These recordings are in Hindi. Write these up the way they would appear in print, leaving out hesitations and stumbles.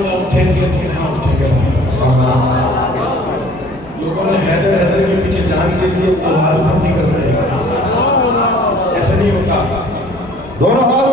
बिना उठेंगे तो कहाँ उठेंगे। लोगों ने हैदर हैदर के पीछे जान दे दी, तो हाथ नहीं कर रहे, ऐसा नहीं होता। दोनों हाथ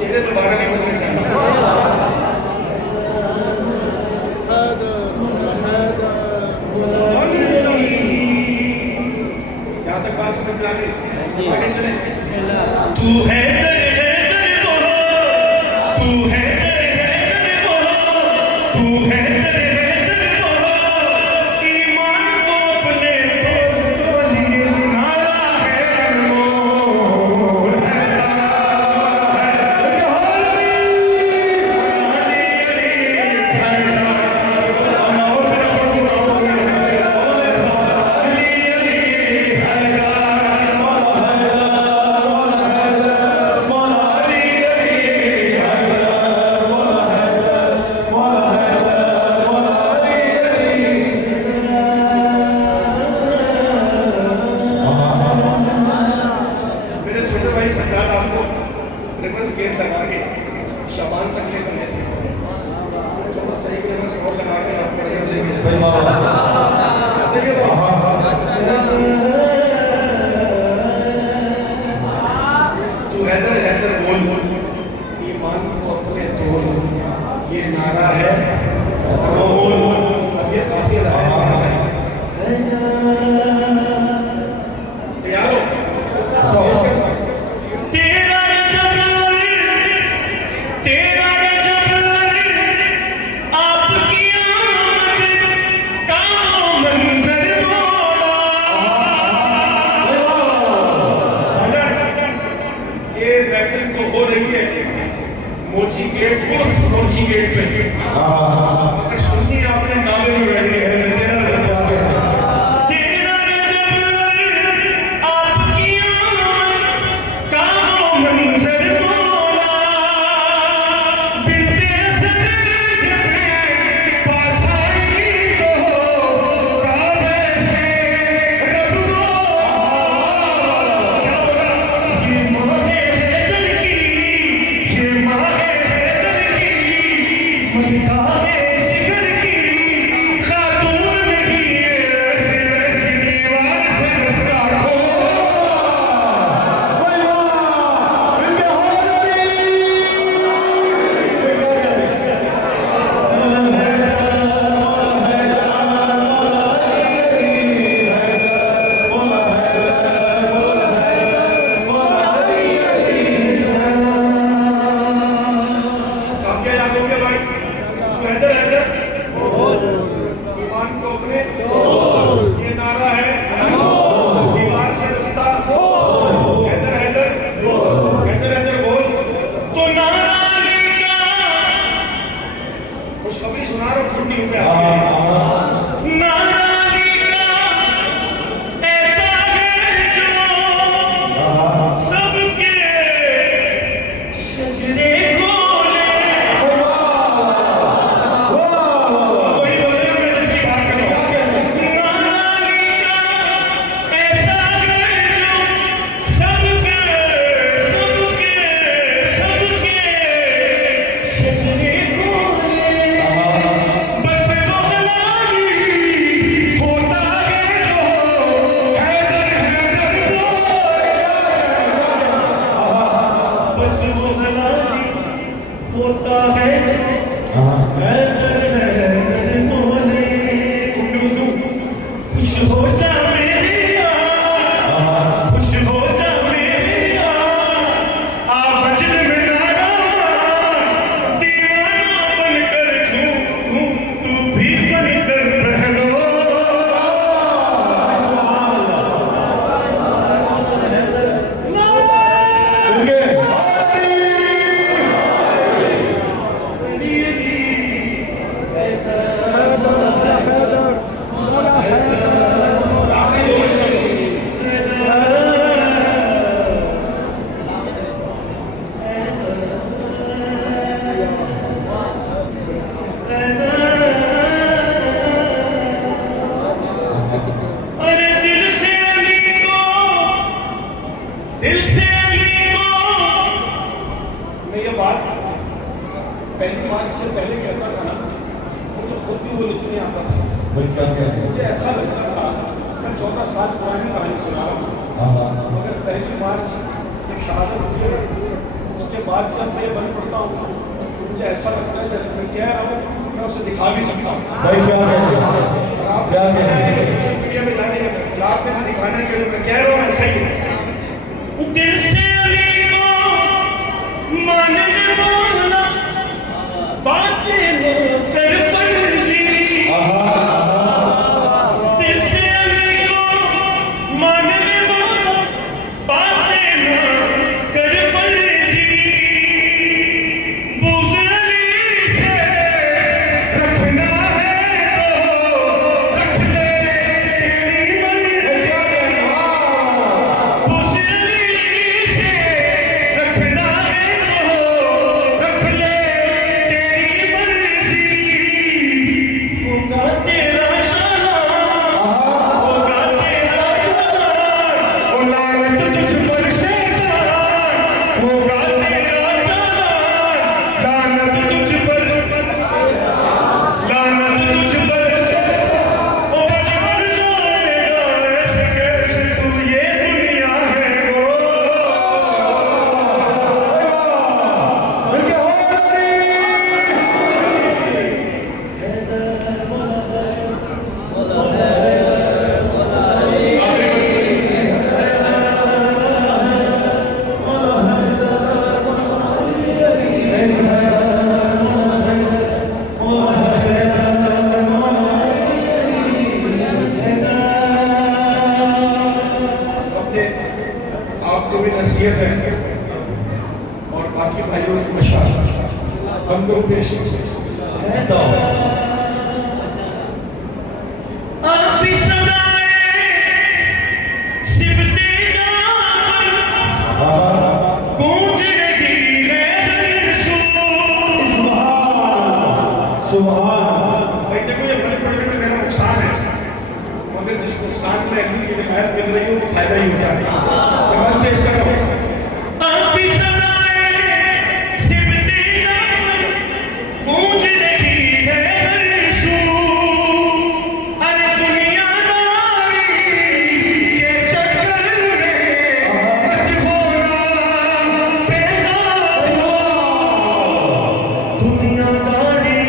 चेहरे पे बाहर नहीं बदलने चाहिए। यहाँ तक बात समझ में आ गई, आगे चले। तू है तू है तू है शाबान तक ले बने थे, थोड़ा सही रिवर्स और लगा के आप पढ़ लेंगे। तू हैदर हैदर बोल बोल, ईमान को अपने तोड़, ये नारा है। बोल अब ये काफी होना चाहिए। तैयार हो? तेरा जबर आपकी आंख का बिल्कुल कुछ नहीं आता था। भाई क्या क्या है? मुझे ऐसा लगता था, मैं 14 साल पुरानी कहानी सुना रहा हूँ, हाँ हाँ मगर पहली बार जब शहादत हुई है उसके बाद से अब मैं बन पड़ता हूँ तो मुझे ऐसा लगता है जैसे मैं कह रहा हूँ मैं उसे दिखा भी सकता हूँ। भाई क्या कहते हैं? और आप क्या कहते हैं? सोशल मीडिया में लाने के खिलाफ में दिखाने के लिए मैं कह रहा हूँ ऐसा ही है। दिल से अली को मानने वाला बातें न कर फर्जी, दिल से अली को मानने वाला बातें न कर फर्जी, बुज़ अली से रखना है तो रख ले तेरी मर्ज़ी, बुज़ अली से रखना है तो रख ले तेरी मर्ज़ी, होगा तेरा सलाम, होगा तेरा सलाम, ओ लानत तुझ पर शैतान, होगा तेरा सलाम, लानत तुझ पर, लानत तुझ पर शैतान, ओ जान जाएगा ऐसे कैसे तू ये दुनिया है वो। मिलके हो अपने आपको भी नसीहत है और बाकी भाइयों को मशाल हमको पेश है तो आप भी सदाए सिमटे जाफर गूंज रही है हर सू। सुभान भाई देखो ये बड़े पढ़ने में मेरा नुकसान है, मगर जिस नुकसान में अहली की हिमायत मिल रही है वो फायदा ही होता है। मैं पेश कर रहा हूँ आप भी सदाए सिमटे जाफर गूंज रही है हर सू, अरे दुनियादारी के चक्कर में मत होना बेकाबू, दुनियादारी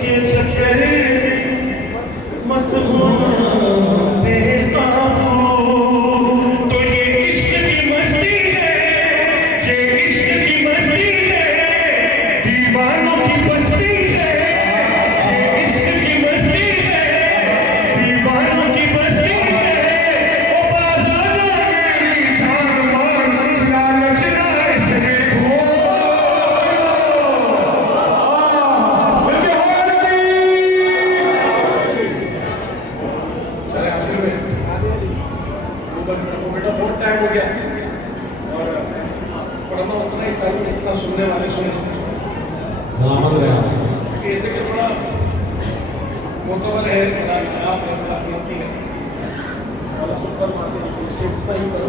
के चक्कर में मत होना बेकाबू, तो ये इश्क की मस्ती है, ये इश्क की मस्ती है, दीवानों की बस्ती है, ये इश्क की मस्ती है, दीवानों की बस्ती है, ओ बाजा जा मेरी जान मान, लालच ना इसमें हो। चले आखिर में वो बेटा बहुत टाइम हो गया और पढ़ना उतना ही चाहिए जितना सुनने वाले सुने, सलामत रहना क्योंकि ऐसे के बड़ा मोतबर है, बड़ा खराब है, बड़ा कीमती है और खुद फरमाते हैं कि इसे उतना ही करो